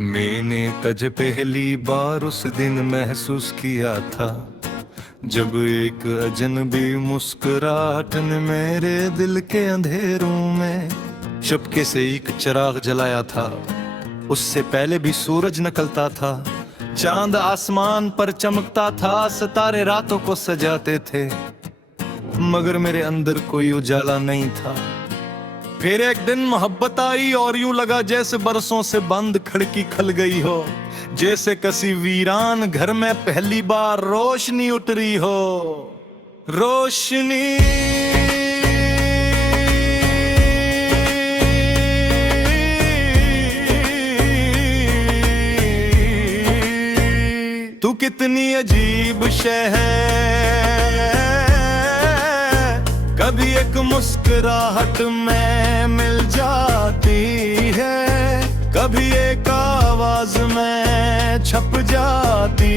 मैंने तुझे पहली बार उस दिन महसूस किया था जब एक अजनबी मुस्कुराहट ने मेरे दिल के अंधेरों में चुपके से एक चिराग जलाया था। उससे पहले भी सूरज निकलता था, चांद आसमान पर चमकता था, सितारे रातों को सजाते थे, मगर मेरे अंदर कोई उजाला नहीं था। फिर एक दिन मोहब्बत आई और यूं लगा जैसे बरसों से बंद खिड़की खुल गई हो, जैसे किसी वीरान घर में पहली बार रोशनी उतरी हो। रोशनी तू कितनी अजीब शय है, कभी एक मुस्कुराहट में मिल जाती है, कभी एक आवाज में छप जाती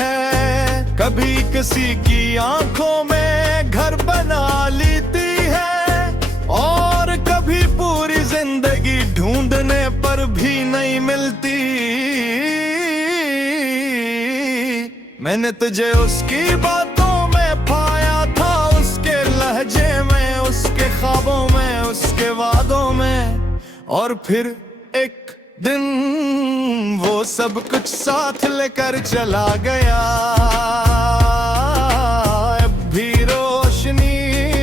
है, कभी किसी की आंखों में घर बना लेती है, और कभी पूरी जिंदगी ढूंढने पर भी नहीं मिलती। मैंने तुझे उसकी बातों में पाया था, उसके लहजे में, उसके ख्वाबों में, उसके वादों में, और फिर एक दिन वो सब कुछ साथ लेकर चला गया। अब भी रोशनी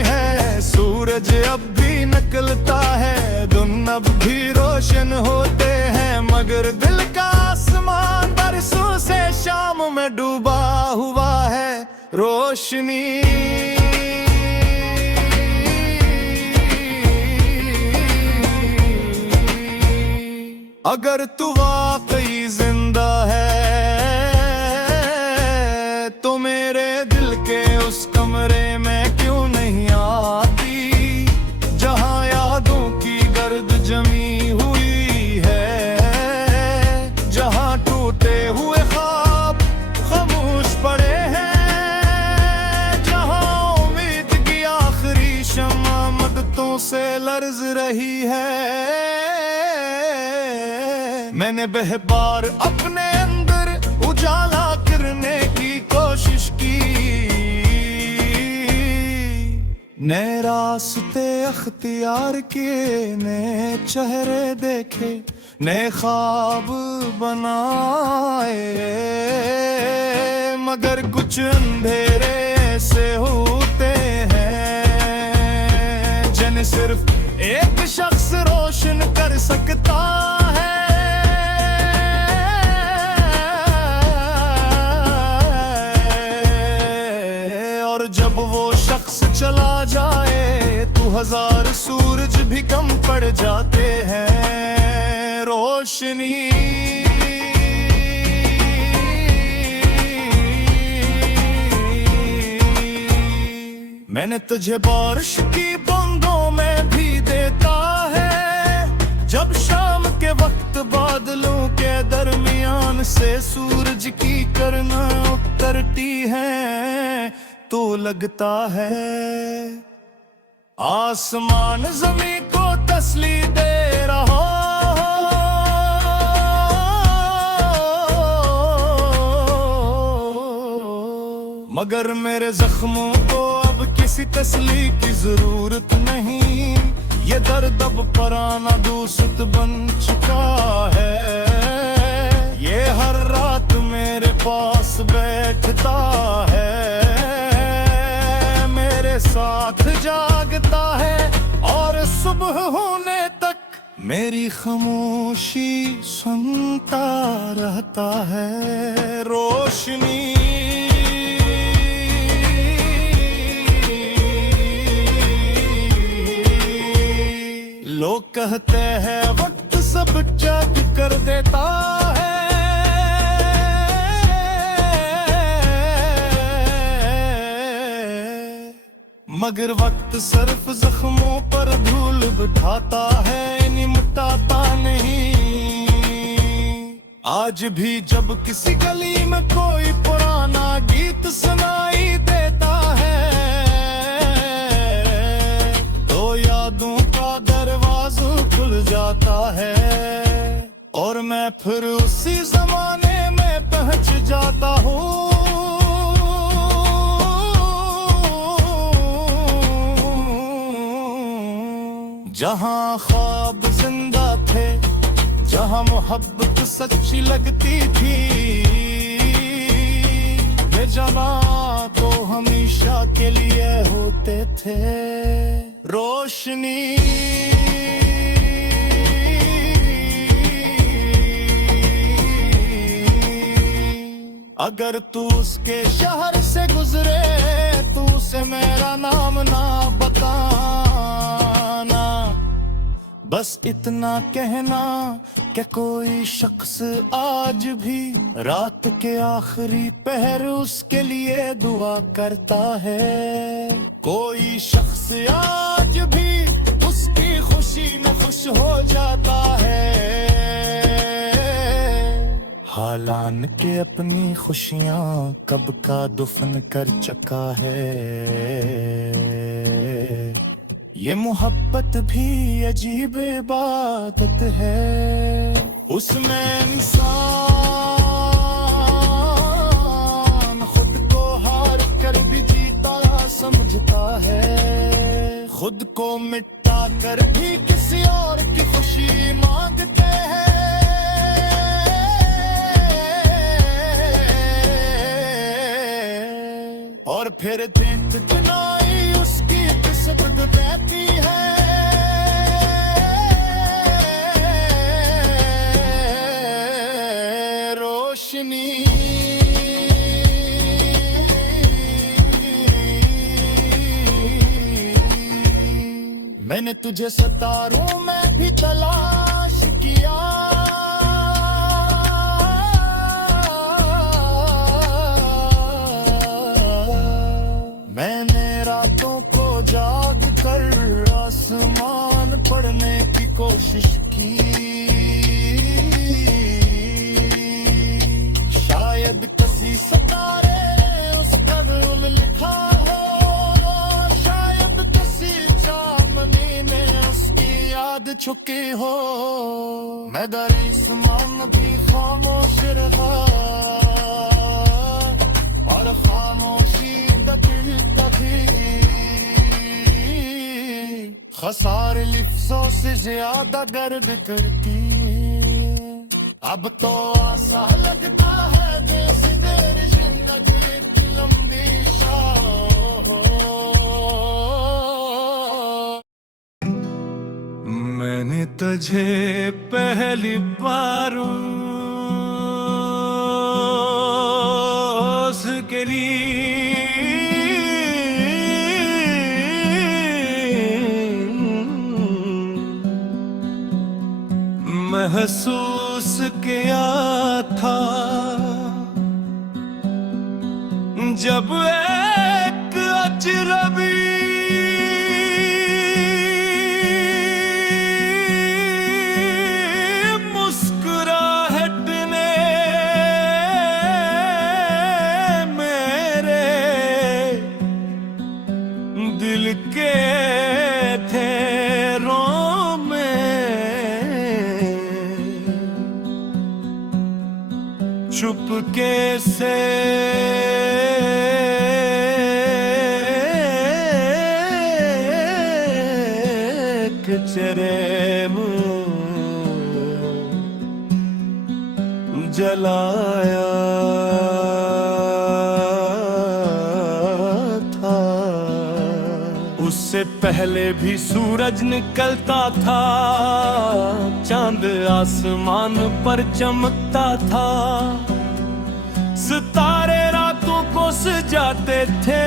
है, सूरज अब भी निकलता है, दिन अब भी रोशन होते हैं, मगर दिल का आसमान बरसों से शाम में डूबा हुआ है। रोशनी अगर तू वाकई जिंदा है तो मेरे दिल के उस कमरे में क्यों नहीं आती, जहां यादों की गर्द जमी हुई है, जहां टूटे हुए ख्वाब खामोश पड़े हैं, जहां उम्मीद की आखिरी शम्मा मददों से लर्ज रही है। मैंने बेहबार अपने अंदर उजाला करने की कोशिश की, नए रास्ते अख्तियार किए, नए चेहरे देखे, नए ख्वाब बनाए, मगर कुछ अंधेरे ऐसे होते हैं जिन्हें सिर्फ एक शख्स रोशन कर सकता है। जब वो शख्स चला जाए तो हजार सूरज भी कम पड़ जाते हैं। रोशनी मैंने तुझे बारिश की बूंदों में भी देता है, जब शाम के वक्त बादलों के दरमियान से सूरज की किरणें उतरती हैं तो लगता है आसमान ज़मीन को तसल्ली दे रहा हो, मगर मेरे जख्मों को अब किसी तसल्ली की जरूरत नहीं, ये दर्द अब पुराना दोस्त बन चुका है, ये हर रात मेरे पास बैठता है, साथ जागता है, और सुबह होने तक मेरी खामोशी सुनता रहता है। रोशनी लोग कहते हैं वक्त सब जग कर देता है, मगर वक्त सिर्फ जख्मों पर धूल बिठाता है, निमटाता नहीं। आज भी जब किसी गली में कोई पुराना गीत सुनाई देता है तो यादों का दरवाजा खुल जाता है, और मैं फिर उसी जमाने में पहुंच जाता हूँ जहाँ ख्वाब जिंदा थे, जहाँ मोहब्बत सच्ची लगती थी। ये जमा तो हमेशा के लिए होते थे रोशनी। अगर तू उसके शहर से गुजरे तू उसे मेरा नाम ना बताना, बस इतना कहना कि कोई शख्स आज भी रात के आखिरी पहर उसके लिए दुआ करता है। कोई शख्स आज भी उसकी खुशी में खुश हो जाता है, हालान के अपनी खुशियां कब का दुफन कर चुका है। ये मोहब्बत भी अजीब इबादत है, उसमें इंसान खुद को हार कर भी जीता समझता है। खुद को मिटा कर भी किसी और की खुशी मांगते हैं, और फिर देख किनाई उसकी किस्मत बहती है। रोशनी मैंने तुझे सितारों में भी तलाश किया, मैंने रातों को जाग कर आसमान पढ़ने की कोशिश की। शायद किसी सितारे उस पर लिखा हो, शायद किसी चांदनी ने उसकी याद छुकी हो। मैं दरिस्मान भी खामोश रहा और खामोशी खसार लिफ्ज़ों से ज्यादा गर्द करती। अब तो आसा लगता है जैसे मेरी जिंदगी की लंबी शाह हो। मैंने तुझे पहली बार उसके लिए महसूस किया था, जब एक अजनबी मुस्कुराहट ने मेरे दिल के थेरों में चुपके से चरे जलाया था। उससे पहले भी सूरज निकलता था, चांद आसमान पर चमकता था, सितारे रातों को सजाते थे,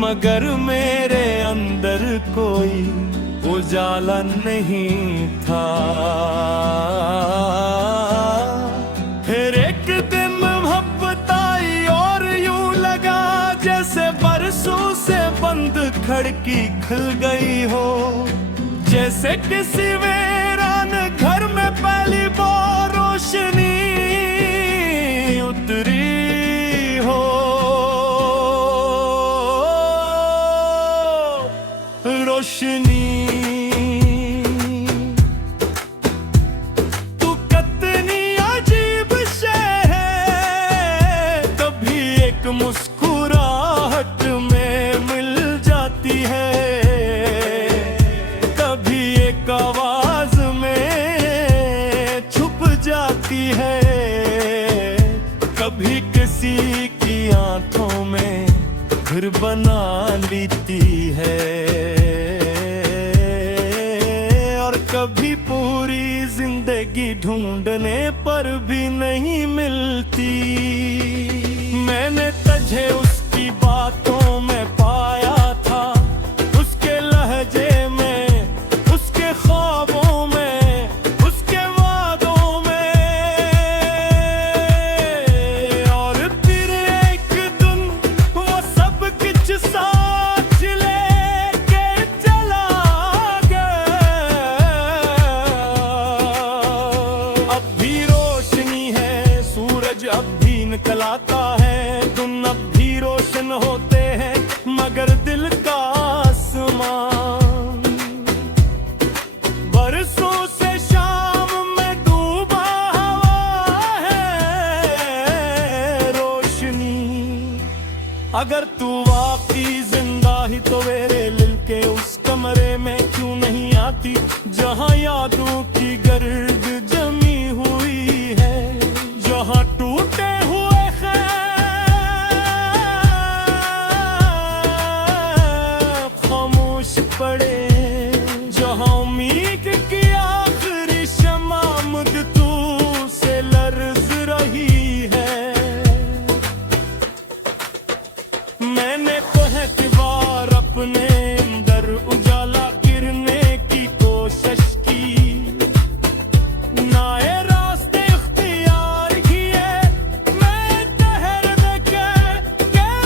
मगर मेरे अंदर कोई उजाला नहीं था। फिर एक दिन मोहब्बत आई और यूं लगा जैसे बरसों से बंद खिड़की खुल गई हो, जैसे किसी वीरान घर में पहली बार रोशनी उतरी हो। रोशनी तू मुस्कुराहट में मिल जाती है, कभी एक आवाज में छुप जाती है, कभी किसी की आंखों में घर बना लेती है, और कभी पूरी जिंदगी ढूंढने पर भी नहीं मिलती। मैंने तुझे उसकी बातों में पाया था, उसके लहजे में, उसके ख्वाबों में, उसके वादों में, और फिर एक दिन वो सब कुछ साथ लेके चला गया। अब भी रोशनी है, सूरज अब भी निकल आता है, दिन अब भी रोशन होते हैं, मगर दिल का आसमान बरसों से शाम में डूबा हुआ है रोशनी। अगर तू वाकई जिंदा ही तो मेरे दिल के उस कमरे में क्यों नहीं आती, जहां यादों की गर्द जमी हुई है, जहां टूटे हुए खामोश पड़े, जहां उम्मीद की आखिरी शमा मुद्दतू से लर्ज रही है। मैंने बहुत बार अपने अंदर उजाला गिरने की कोशिश की, नाए रास्ते इख्तियार किए, मैं ठहर के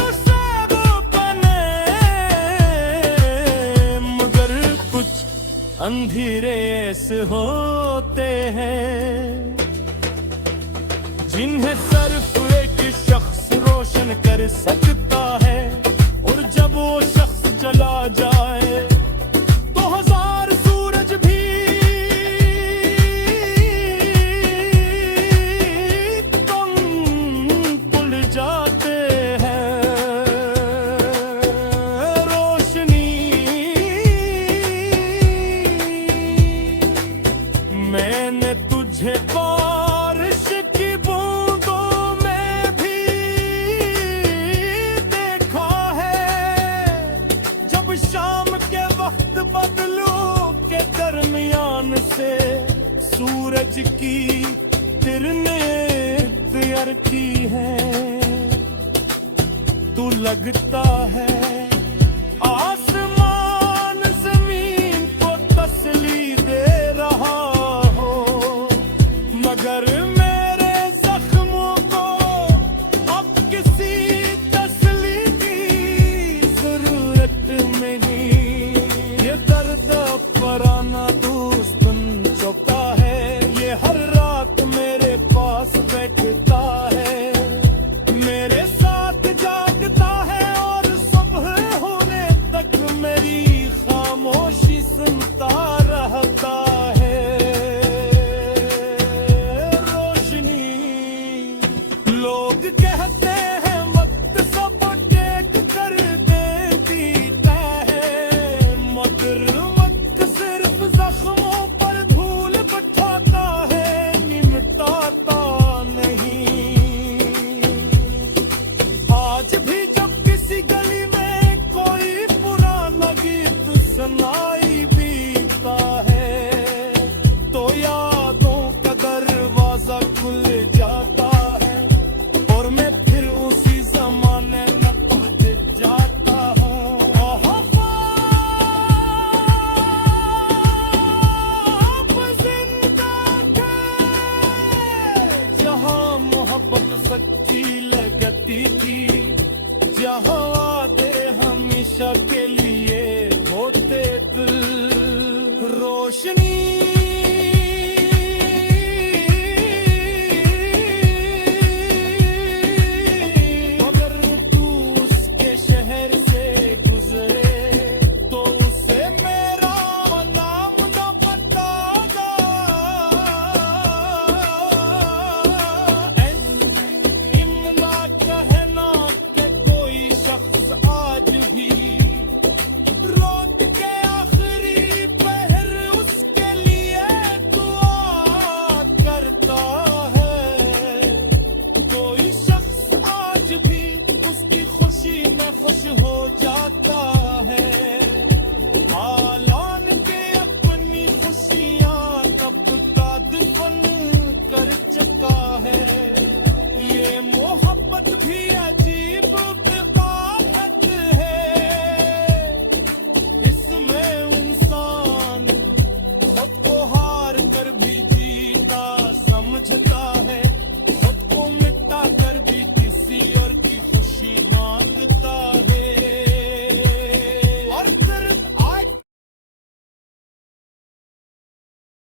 उसे बने, मगर कुछ अंधेरे ऐसे होते हैं जिन्हें सिर्फ एक शख्स रोशन कर सकता है, और जब वो शख्स चला जाए तो हजार सूरज भी कम पुल जाते हैं। रोशनी मैंने तुझे बारिश की बूंदों में भी देखा है, जब शाम के वक्त बदलों के दरमियान से सूरज की किरणें तैयार की है। तू लगता है आसमान जमीन को तसल्ली दे रहा हो, मगर मेरे जख्मों को अब किसी तसल्ली की जरूरत नहीं। ये दर्द पराना दोस्त बन चुका है, ये हर रात मेरे पास बैठता है, मेरे साथ जागता है, और सुबह होने तक मेरी खामोशी सुनता रहता है। रोशनी लोग कहते हैं वक्त सब टेक कर देता है, मगर वक्त सिर्फ जख्मों पर धूल बिठाता है, निमटाता नहीं। आज भी जब किसी गली में कोई पुराना गीत सुनाई बीता है, तो यादों का दरवाजा खुल जाता है, और मैं फिर उसी जमाने में पहुंच जाता हूँ। आप जिंदा थे जहाँ मोहब्बत सच्ची लगती थी, जहाँ वादे हमेशा के लिए होते दिल। रोशनी